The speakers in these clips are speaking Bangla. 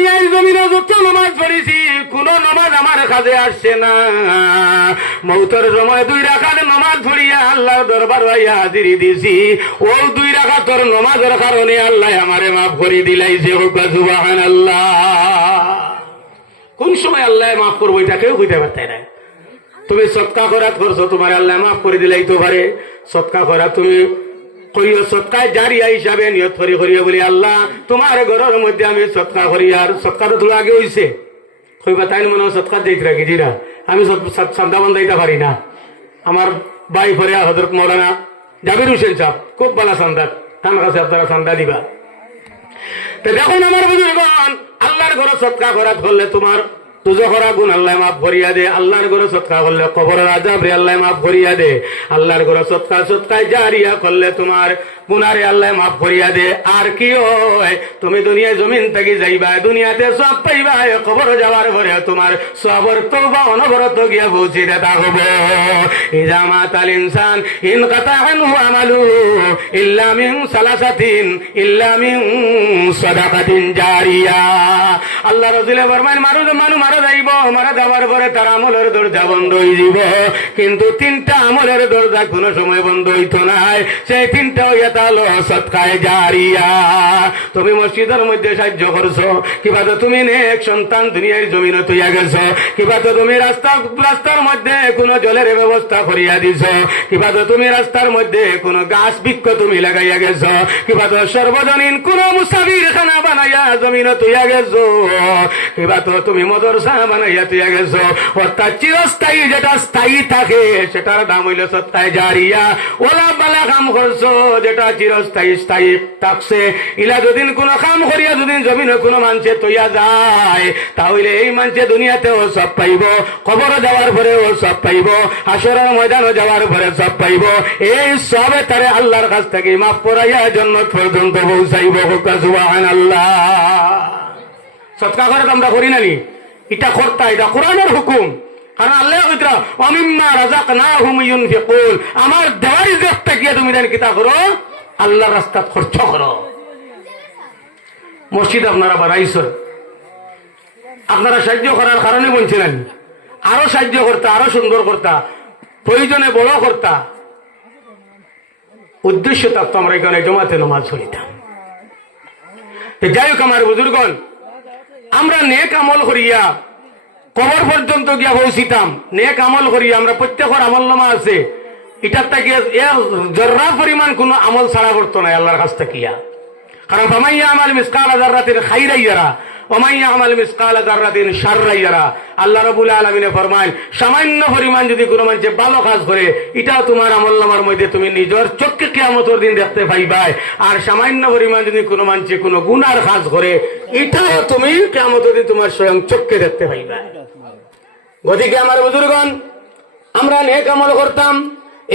দুনিয়ার জমিনে যত নামাজ পড়েছি কোন নামাজ আমার কাছে আসছে না। মৌতের সময় 2 রাকাত নামাজ পড়িয়া আল্লাহর দরবার হইয়া হাজিরি দিছি। ও 2 রাকাতের নামাজের কারণে আল্লাহ আমারে মাফ করে দিলাইছে। সুবহানাল্লাহ। কোন সময় আল্লাহ মাফ করবো এটা কেউ কইতে পারতে না। তুমি সদকা খয়রাত করছো, তোমার আল্লাহ মাফ করে দিলাইতে পারে। সদকা খয়রাত তুমি করিও, সদকায় জারিয়া হিসাবে নিয়ত করিয়া বলি আল্লাহ তোমার ঘরের মধ্যে আমি সদকা করি। আর সদকা তো তোর আগে হইছে, কইবা তাই মনে হয় সদকা দিতে রাখি জিরা আমি চান্দা বান্ধাইতে পারি না। আমার ভাই ফরে হযরত মৌলানা জাবির হোসেন সাহেব খুব ভালো চান্দা, তার কাছে আপনারা চান্দা দিবা। তো দেখুন আমার বুজুর্গণ, আল্লাহর ঘরে সদকা খয়রাত করলে তোমার দুজখরা গুণ আল্লাহ মাফ করিয়া দে। আল্লাহর ঘরে সদকা করলে কবরের আযাব রে আল্লাহ মাফ করিয়া দে। আল্লাহর ঘরে সদকায় জারিয়া করলে তোমার গুনারে আল্লাহ মাফ করিয়া দে। আর কি হয়, তুমি দুনিয়ায় জমিন থেকে যাইবা, দুনিয়াতে সব পাইবা, কবর যাওয়ার পরে তোমার সবর তওবা অনবরত গিয়া পৌঁছিতে থাকব। ইযা মাতাল ইনসান ইনকাতা আনহু আমালু ইল্লা মিন সালাসাতিন ইল্লা মিন সাদাকাতিন জারিয়া। আল্লাহ রাসূলে ফরমান মানুষ মারা যাইব, মারা যাওয়ার পরে তার আমলের দরজা বন্ধ হয়ে যাব, কিন্তু 3টা আমলের দরজা কোন সময় বন্ধ হইতো না। সেই 3টা হইয়া তাহলে সদকায়ে জারিয়া। তুমি মসজিদের মধ্যে সাহায্য করছো, কিবা তো তুমি নেক সন্তান দুনিয়ার জমিনে তৈয়া গেছো, কিবা তো তুমি রাস্তার মধ্যে কোন জলের ব্যবস্থা করিয়া দিছ, কিবা তো তুমি রাস্তার মধ্যে কোন গাছ বৃক্ষ তুমি লাগাইয়া গেছো, কিবা তো সর্বজনীন কোন মুসাফির খানা বানাইয়া জমিনে তৈয়া গেছো, কিবা তো তুমি মদরসা বানাইয়া তৈয়া গেছো। অর্থাৎ চিরস্থায়ী যেটা স্থায়ী থাকে সেটার দাম হইল সদকায়ে জারিয়া। ওলা বালা কাম করছো যেটা চিরস্থায়ী স্থায়ী থাকছে, ইলা যদিন কোন কাম করিয়া যদিন জমিনে কোন মানুষে তৈয়া যায়, তাহলে এই মানুষে দুনিয়াতেও সব পাইব, কবর যাওয়ার পরেও সব পাইব, হাসরের ময়দানে যাওয়ার পরে সব পাইব। এই সবে তারে আল্লাহর কাছ থেকে মাফ করাইয়া জান্নাত পর্যন্ত পৌঁছাইব। সুবহানাল্লাহ। সদকা করে আমরা করি নানি, এটা করতা, এটা কোরআনের হুকুম। কারণ আল্লাহ কইতরা ওয়ামিম্মা রাযাকনাহুম ইউনফিকুন, আমার দেওয়ার রিজিক থেকে তুমি জানি কিতা করো, আল্লাহর রাস্তায় খরচ করো। মসজিদ আপনারা বানাইছেন, আপনারা সাহায্য করার কারণে বলছিলেন, আরো সাহায্য করতা, আরো সুন্দর করতা, প্রয়োজনে বড় করতা। উদ্দেশ্য থাকতো আমরা এখানে জমাতে নামাজ পড়িতাম। যাই হোক আমার বুজুর্গণ, আমরা নেক আমল করিয়া কবর পর্যন্ত গিয়া পৌঁছিতাম। নেক আমল করিয়া আমরা প্রত্যেকের আমল নামা আছে, এটার থেকে জর্রা পরিমাণ কোন আমল ছাড়া করতো না আল্লাহর কাছ থেকে। কারণ ফামাইয়া আমাল মিসকালা যাররাতিন খাইরান ইয়ারা ওমাইয়া আমাল মিসকালা যাররাতিন শাররান ইয়ারা। আল্লাহ রাব্বুল আলামিন ফরমায়, সামান্য পরিমাণ যদি কোনো মানুষ ভালো কাজ করে, এটা তোমার আমলনামার মধ্যে তুমি নিজের চোখে কিয়ামতের দিন দেখতে পাইবাই। আর সামান্য পরিমাণ যদি কোনো মানুষ কোনো গুনার কাজ করে, এটাও তুমি কিয়ামতের দিন তোমার স্বয়ং চোখে দেখতে পাইবাই। গতিকে আমার বুজুর্গণ, আমরা নেক আমল করতাম।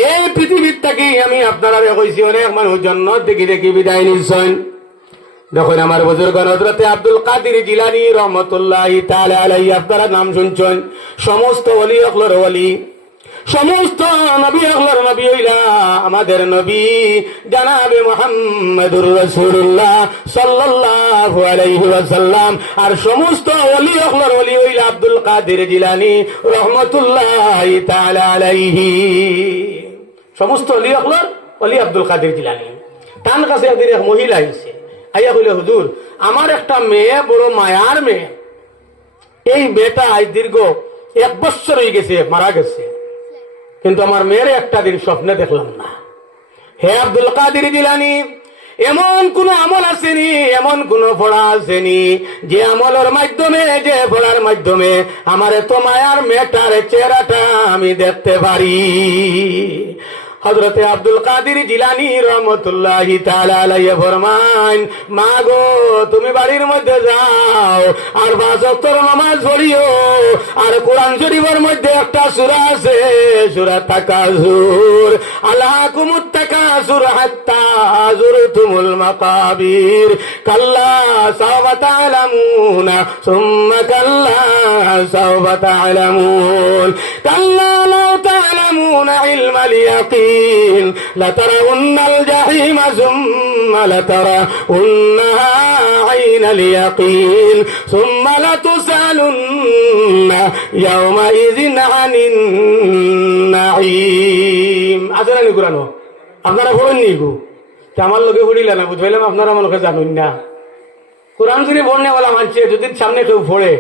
এই পৃথিবীর থেকে আমি আপনারা কইছি অনেক মানুষ জান্নাত দেখি বিদায় নিছেন। দেখুন আমার বুজুর্গ হযরত আব্দুল কাদের জিলানী রাহমাতুল্লাহি তাআলা আলাইহি, আপনারা নাম শুনছেন। সমস্ত ওলি আকলর ওলি, সমস্ত নবী আকলর নবী হইলা আমাদের নবী জনাবে মুহাম্মদুর রাসূলুল্লাহ সাল্লাল্লাহু আলাইহি ওয়াসাল্লাম। আর সমস্ত ওলি আকলর ওলি হইলা আব্দুল কাদের জিলানী রাহমাতুল্লাহি তাআলা আলাইহি। সমস্ত ওলি আকলর ওলি আব্দুল কাদের জিলানী। তার কাছে একদিন এক মহিলা আইছে, আইয়া কইলে, হুজুর আমার একটা মেয়ে, বড় মায়ার মেয়ে, এই মেয়েটা আজ দীর্ঘ 1 বছর হয়ে গেছে, মারা গেছে, কিন্তু আমার মেয়ের একটা দিন স্বপ্নে দেখলাম না। হে আব্দুল কাদের জিলানী, এমন কোন আমল আসেনি, এমন কোন পড়া আসেনি যে আমলের মাধ্যমে, যে পড়ার মাধ্যমে আমার এত মায়ার মেয়েটার চেহারাটা আমি দেখতে পারি। হযরতে আব্দুল কাদের জিলানী রাহমাতুল্লাহি তাআলা আলাইহি ফরমান, মা গো তুমি বাড়ির মধ্যে যাও আর 5 ওয়াক্তের নামাজ পড়িও। আর কোরআন শরীফের মধ্যে একটা সূরা আছে, সূরা তাকাসুর, আলাকুমুত তাকাসুর হাত্তা যুরতুমুল মাকাবির, কাল্লা সাওফা তা'লামুনা সুম্মা কাল্লা সাওফা তা'লামুন, কাল্লা লাউ তা'লামুন تعلمون علم اليقين لترون الجحيم ثم لترونها عين اليقين ثم لتسألن يومئذ عن النعيم আসলে নি কুরআন আপনারা পড়েন নি গো আমার লগে পড়িলা না বুঝাইলাম আপনারা আমার লগে জানেন না কোরআন যদি পড়নে वाला মানছে যদি সামনে কেউ পড়ে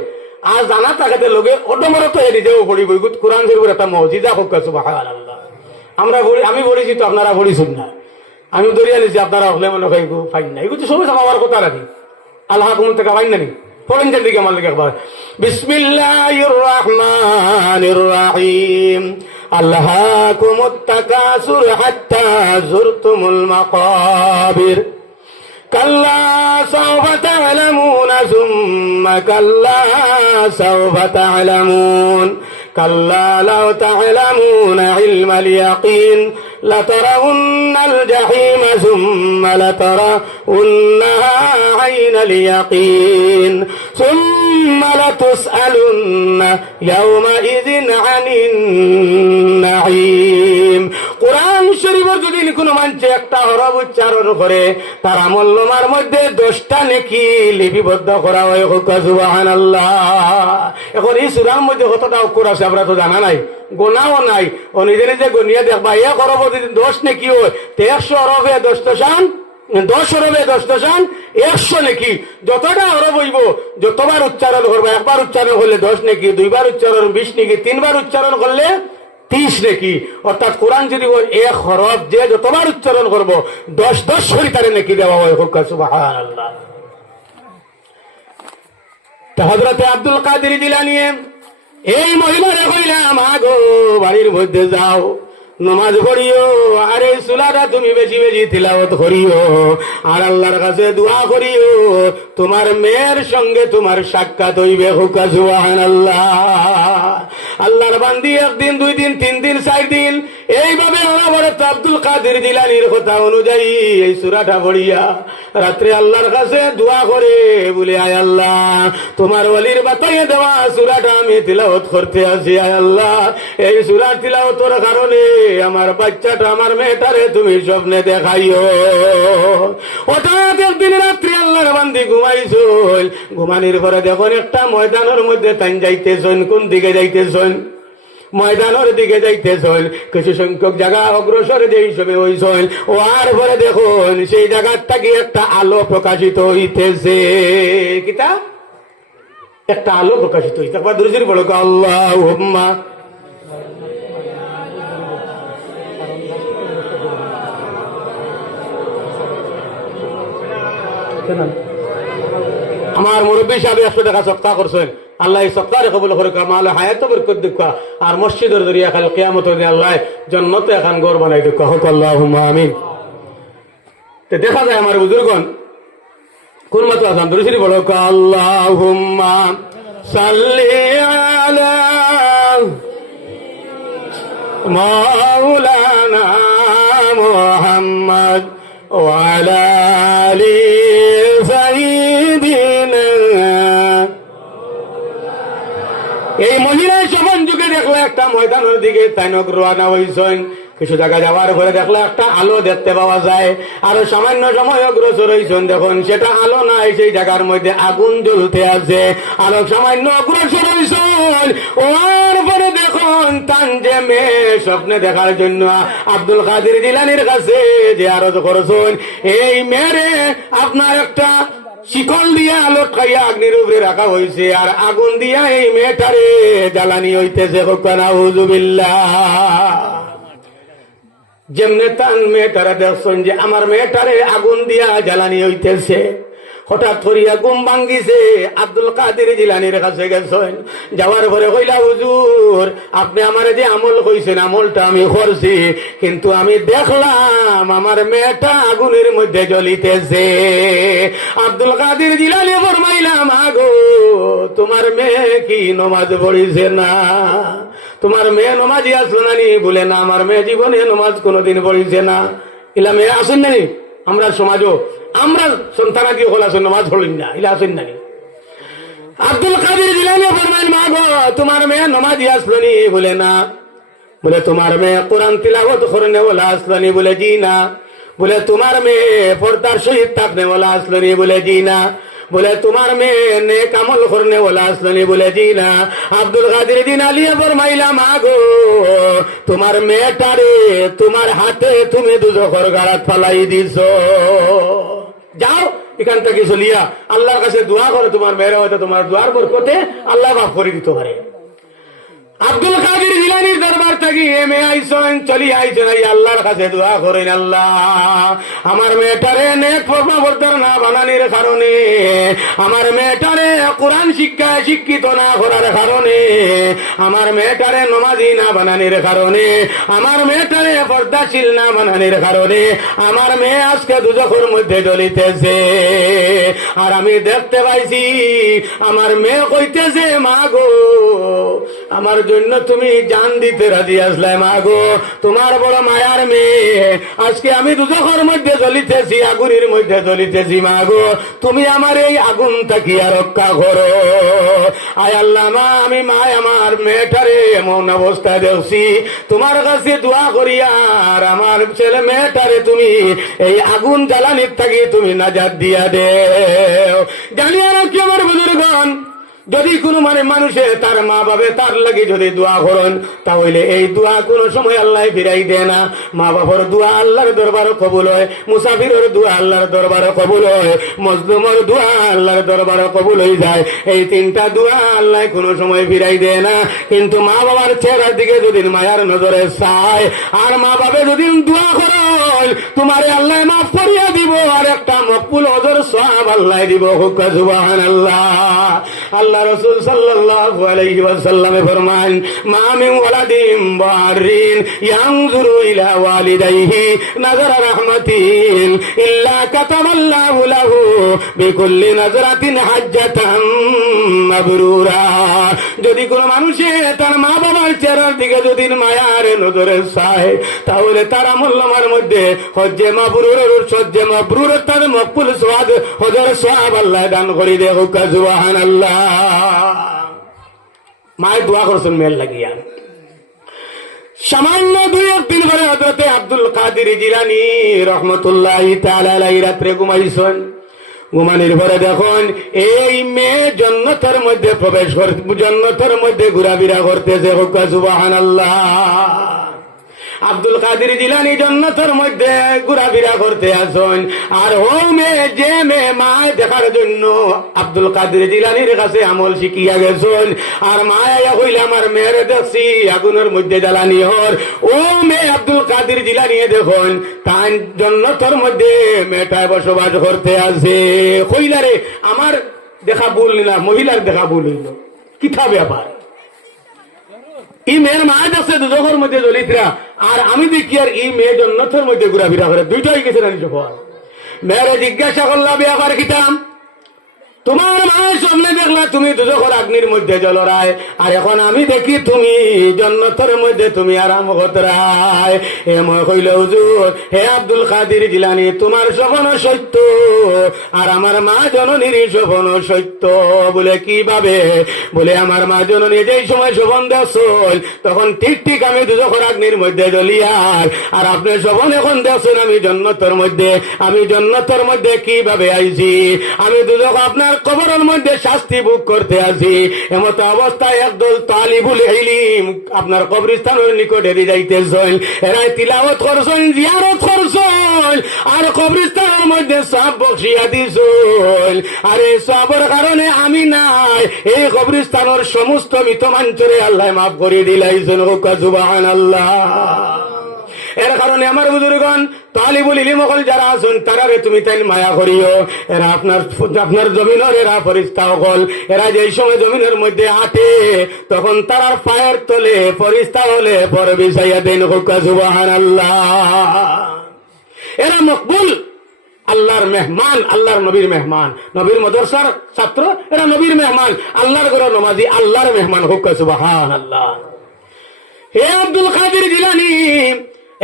আর জানা তাকাতে লগে অটোমেটিক এটি দেও পড়িব কোরআন শরীফের একটা মুজিজা হোক সুবহানাল্লাহ আমরা আমি পড়েছি তো আপনারা পড়িছেন না আমি দরিয়া নিছি আপনারা হলে মনে হয় ফাইন না এগুলো তো সবাই আমার কথা রাখি আল্লাহ কোন থেকে ফাইন না পড়েন দিকে আমার লিখে একবার বিসমিল্লাহির রহমানির রহিম আল্লাহাকুমুত তাকাসুর হাত্তা যুরতুমুল মাকাবির كلا سوف تعلمون ثم كلا سوف تعلمون كلا لو تعلمون علم اليقين لترون الجحيم ثم لترونها عين اليقين ثم لتسألن يومئذ عن النعيم কোরআন শরীফের যদি কোনো মানুষ একটা হরফ উচ্চারণ করে তার আমলনামার মধ্যে 10টা নেকি লিপিবদ্ধ করা হয় সুবহানাল্লাহ এখন এই সূরার মধ্যে কতটা অক্ষর আছে আমরা তো জানা নাই গোনাও নাই ও নিজে নিজে গনিয়া দেখবা এক হরফ যদি 10 নেকি হয় 100 হরফে 10 শান 10 হরফে 10 শান 100 নেকি যতটা হরফ হইব যতবার উচ্চারণ করবে একবার উচ্চারণ করলে 10 নেকি দুইবার উচ্চারণ 20 নেকি তিনবার উচ্চারণ করলে 30 নেকি অর্থাৎ কোরআন যদি এক হরফ যে যতবার উচ্চারণ করব 10 করে তারে নেকি দেওয়া হয় সুবহানাল্লাহ তা হযরত আব্দুল কাদের জিলানী এই মহিলারে কইলাম আগো বাড়ির মধ্যে যাও নামাজ পড়িও আর এই সূরাটা তুমি বেশি বেশি তিলাওয়াত করিও আর আল্লাহর কাছে দোয়া করিও তোমার মেয়ের সঙ্গে তোমার সাক্ষাৎ হইবে সুবহানাল্লাহ আল্লাহর বান্দি একদিন দুই দিন তিন দিন চার দিন এইভাবে অনবরত আব্দুল কাদের জিলানীর কথা অনুযায়ী এই সূরাটা পড়িয়া রাত্রে আল্লাহর কাছে দোয়া করে বলে আয় আল্লাহ তোমার ওলির বাতায়ে দেওয়া সূরাটা আমি তিলাওয়াত করতে আছি আয় আল্লাহ এই সূরা তিলাওয়াতের কারণে আমার বাচ্চাটা আমার মেয়েটারে তুমি স্বপ্নে দেখাইও হঠাৎ একদিন রাত্রে আল্লাহর বান্দি ঘুমাইছল ঘুমানির পরে দেখুন একটা ময়দানের মধ্যে তাই যাইতেছেন কোন দিকে যাইতেছেন ময়দানের দিকে যাইতেছেন কিছু সংখ্যক জায়গা অগ্রসর যে হিসেবে হইছেন ও আর পরে দেখুন সেই জায়গার থেকে একটা আলো প্রকাশিত হইতেছে কিতা একটা আলো প্রকাশিত হইতে একবার দুরূদ বলো আল্লাহুম্মা আমার মুরব্বী সাহেব 100 টাকা সদকা করছেন আল্লাহ এই সদকারে কবুল করে আমার হায়াত বরকত দেখা আর মসজিদের জরিয়া কাল কিয়ামতের দিন আল্লাহ জান্নাতে এখন ঘর বানাই দেখা হোক আল্লাহুম্মা আমিন তে দেখা যায় আমার বুজুর্গগণ কোন মত আছেন দুরূদ বলো আল্লাহুম্মা সাল্লি আলা মাওলানা মুহাম্মদ ওয়া আলা আলি এই মহিলা সমান যুগে দেখলে একটা ময়দানের দিকে তাইনক রওনা হইছেন কিছু জায়গা যাওয়ার পরে দেখলে একটা আলো দেখতে পাওয়া যায় আরো সামান্য সময় অগ্রসর হইছেন দেখুন সেটা আলো নাই সেই জায়গার মধ্যে আগুন জ্বলতে আছে আরো সামান্য অগ্রসর হইছেন ওর পরে দেখুন তান যে মেয়ে স্বপ্নে দেখার জন্য আব্দুল কাদের জিলানীর কাছে যে আরজ করছেন এই মেয়েরে আপনার একটা শিকল দিয়া আলো খাইয়া আগ্নির উপরে রাখা হয়েছে আর আগুন দিয়া এই মেয়েটারে জ্বালানি হইতেছে নাউযুবিল্লাহ যেমনে তান মেয়েটারা দেখছেন যে আমার মেয়েটারে আগুন দিয়া জ্বালানি হইতেছে হঠাৎ করিয়া ঘুম ভাঙ্গিছে আব্দুল কাদের জিলানীর কাছে গেছেন যাওয়ার পরে কইলা হুজুর আপনি আমার যে আমল কইছেন আমলটা আমি করছি কিন্তু আমি দেখলাম আমার মেয়েটা আগুনের মধ্যে জ্বলিতেছে আব্দুল কাদের জিলানী ফরমাইলাম আগো তোমার মেয়ে কি নামাজ পড়িছে না তোমার মেয়ে নামাজি আসলো না নি বলে না আমার মেয়ে জীবনে নামাজ কোনোদিন পড়িছে না ইলা মেয়ে আসেন না আমরা সমাজও আমরা সন্তানাদি হল আসেন নামাজ পড়লেন না ইলা আসেন না আব্দুল কাদের জিলানী ফরমাইল মা গো তোমার মেয়ে নামাজি আসলো নি বলে না बोले तुम्हार में कुरान तिलावत करने वाला असलनी? बोले जी ना। बोले तुम्हार में पर्दार शहीद तकने वाला असलनी? बोले जी ना। बोले तुम्हार में नेक अमल करने वाला असलनी? बोले जी ना। আব্দুল কাদের জিলানী ফরমাইলা মাগো তোমার মেয়েটারে তোমার হাতে তুমি দুজখের গাড়াত ফালাই দিছো, যাও এখান থেকে চলিয়া আল্লাহর কাছে দোয়া করে তোমার মেয়েরা হয়তো তোমার দোয়ার বরকতে আল্লাহ মাফ করে দিতে পারে। আব্দুল কাদের জিলানীর দরবার থেকে এমে আইসন চলি আইসেন, আল্লাহর কাছে দোয়া করেন, আল্লাহ আমার মেয়েটারে নেক পরমাবর্তন না বানানোর কারণে, আমার মেয়েটারে কোরআন শিক্ষায় শিক্ষিত না করার কারণে, আমার মেয়েটারে নমাজি না বানানোর কারণে, আমার মেয়েটারে পর্দাশীল না বানানোর কারণে আমার মেয়ে আজকে দুজখের মধ্যে জ্বলিতেছে। আর আমি দেখতে পাইছি আমার মেয়ে কইতেছে মা গো আমার জন্য তুমি জান দিতে রাজি আসলে, মা গো তোমার বড় মায়ার মেয়ে আজকে আমি দুজখের মধ্যে জ্বলিতেছি, আগুনের মধ্যে জ্বলিতেছি, মা গো তুমি আমার এই আগুন থাকিয়া রক্ষা করো। আয় আল্লাহ মা আমি মা আমার মেয়েটারে এমন অবস্থায় দেখছি, তোমার কাছে দোয়া করিয়া আর আমার ছেলে মেয়েটারে তুমি এই আগুন জ্বালানির থাকি তুমি নাজাত দিয়া দেও। জানিয়া রাখি আমার বুজুর্গণ, যদি কোনো মানুষে তার মা বাবা তার লাগে যদি দোয়া করেন তাহলে এই দোয়া কোন সময় আল্লাহ ফিরাই দেয় না। মা বাবার দোয়া আল্লাহর দরবারে কবুল হয়, মুসাফিরের দোয়া আল্লাহর দরবারে কবুল হয়, মজলুমের দোয়া আল্লাহর দরবারে কবুল হয়ে যায়। এই তিনটা দোয়া আল্লাহ কোন সময় ফিরাই দেয় না। কিন্তু মা বাবার চেহারার দিকে যদি মায়ার নজরে চায় আর মা বাবা যদি দোয়া করেন তোমারে আল্লাহ মাফ করিয়া দিব আর একটা মকবুল ওজর সওয়াব আল্লাহ দিব। সুবহানাল্লাহ। আল্লাহ রাসূল সাল্লাল্লাহু আলাইহি ওয়াসাল্লাম ফরমান মা মিন ওয়ালাদিন বারিন ইয়ানজুরু ইলা ওয়ালিদাইহি নাযারা রাহমাতিন ইল্লা কাতাবাল্লাহু লাহু বিকুল্লি নাযরাতিন হাজ্জাতান মাবরুরা। যদি কোন মানুষে তার মা বাবার চেহারার দিকে যদি মায়ার নজরে চায় তাহলে তার আমলনামার মধ্যে হজ্জে মাবরুরের তার মকবুল সওয়াব হজর সওয়াব আল্লাহ দান করে দেয়। সুবহানাল্লাহ। মায়ের দোয়া করছেন মেয়ের লাগিয়া। সামান্য 2-1 পরে হযরতে আব্দুল কাদের জিলানী রহমতুল্লাহি তাআলা আলাইহি রাত্রে ঘুমাইছেন। ঘুমানির পরে দেখুন এই মেয়ে জান্নাতের মধ্যে প্রবেশ করে জান্নাতের মধ্যে ঘোরাফেরা করতেছে। সুবহানাল্লাহ। আব্দুল কাদের জিলানী জান্নাতের মধ্যে ঘোরাফেরা করতে আসেন। আর ও মেয়ে যে মেয়ে মা দেখার জন্য আব্দুল কাদের জিলানীর কাছে আমল শিখিয়া গেছেন আর মা কইলে আমার মেয়ের দেখছি আগুনের মধ্যে জ্বালানি হর। ও মেয়ে আব্দুল কাদের জিলানী দেখুন তার জান্নাতের মধ্যে মেয়েটায় বসবাস করতে আসে। কইলারে আমার দেখা ভুল না, মহিলার দেখা ভুল হইল কিতা ব্যাপার? এই মেয়ের মা আছে দুজখের মধ্যে জ্বলিতরা আর আমি দেখি আর এই মেয়ে জন্নতের মধ্যে ঘোরাফেরা করে, দুইটাই গেছে না যখন। মেয়েরে জিজ্ঞাসা করলাম ব্যাপার কিতাম? তোমার মায়ের সামনে দেখলা তুমি দুজখের আগ্নির মধ্যে জ্বলরায় আর এখন আমি দেখি তুমি জান্নাতের মধ্যে তুমি আরাম করতরায়। এ মই কইল হুজুর হে আব্দুল কাদের জিলানী তোমার স্বপ্ন সত্য আর আমার মা জননীর স্বপ্ন সত্য। বলে কিভাবে? বলে আমার মা জননী যেই সময় স্বপ্ন দেখছেন তখন ঠিক ঠিক আমি দুজখের আগ্নির মধ্যে জ্বলিয়ার আর আপনি স্বপ্ন এখন দেখছেন আমি জান্নাতের মধ্যে। আমি জান্নাতের মধ্যে কিভাবে আইছি? আমি দুজখ আপনার কবরের মধ্যে শাস্তি ভোগ করতে আছি। এমত অবস্থায় একদল তালিবুল ইলম আপনার কবরস্থানের নিকটে যাইতেছেন, এরা তিলাওয়াত করছেন, জিয়ারত করছেন আর কবরস্থানের মধ্যে সওয়াব বখশিয়া দিছেন। আর এই সওয়াবের কারণে আমি নাই এই কবরস্থানের সমস্ত মৃত মানুষরে আল্লাহ মাফ করে দিলাইছেন। সুবহানাল্লাহ। এর কারণে আমার বুজুর্গণ তালিবুল ইলম সকল যারা আছেন তারারে তুমি তাই মায়া করিও। এরা আপনার জমিনের এরা ফেরেশতা সকল, এরা যেই সময় জমিনের মধ্যে আটে তখন তারার পায়ের তলে ফেরেশতা হলে পর বিছাইয়া দেন। সুবহানাল্লাহ। এরা মকবুল আল্লাহর মেহমান, আল্লাহর নবীর মেহমান, নবীর মাদ্রাসার ছাত্র, এরা নবীর মেহমান, আল্লাহর ঘরের নমাজি, আল্লাহর মেহমান। সুবহানাল্লাহ। হে আব্দুল কাদের জিলানী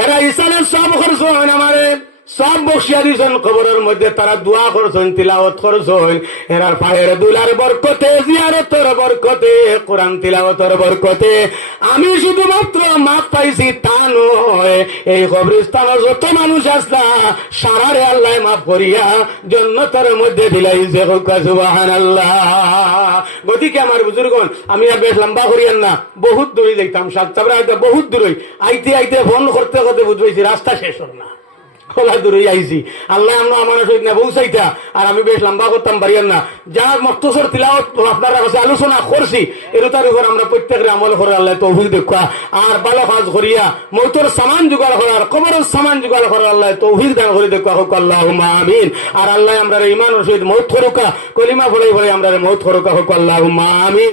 এরা ইসালের সব খরচ আমারে সব বসিয়া দিয়েছেন কবরের মধ্যে, তারা দোয়া করছেন, তিলাওয়াত করছেন, এরার পায়ের দুলার বরকতে, জিয়ারতের বরকতে, কোরআন তিলাওয়াতের বরকতে আমি শুধুমাত্র মাপ পাইছি তা নয়, এই কবরস্থানে যত মানুষ আসতা সারারে আল্লাহ মাফ করিয়া জান্নাতের মধ্যে দিলাইছে। সুবহানাল্লাহ। গতিকে আমার বুজুর্গন, আমি আর বেশ লম্বা করিয়ান না, বহুত দূরে দেখতাম, সাতটা বহুত দূরে আইতে আইতে ফোন করতে করতে বুঝবাইছি রাস্তা শেষ হল না, খোলা দূরে আইছি। আল্লাহ আমরা আমার সহিত না বউসাইতা, আর আমি বেশ লম্বা করতাম পারিয়ান না। যা মক্তসর তিলাওয়াত আপনারা কাছে আলোচনা করছি, এর তার উপর আমরা প্রত্যেকের আমল করে আল্লাহ তৌফিক দেখা, আর ভালো কাজ করিয়া মৌতর সামান জোগাড় করার, কবরের সামান জোগাড় করার আল্লাহ তৌফিক দান করে দেখা হোক, আল্লাহুম্মা আমিন। আর আল্লাহ আমরা ইমানের সহিত মৌত করুকা, কলিমা ফলাই ফলাই আমরা মৌত করুকা হোক, আল্লাহুম্মা আমিন।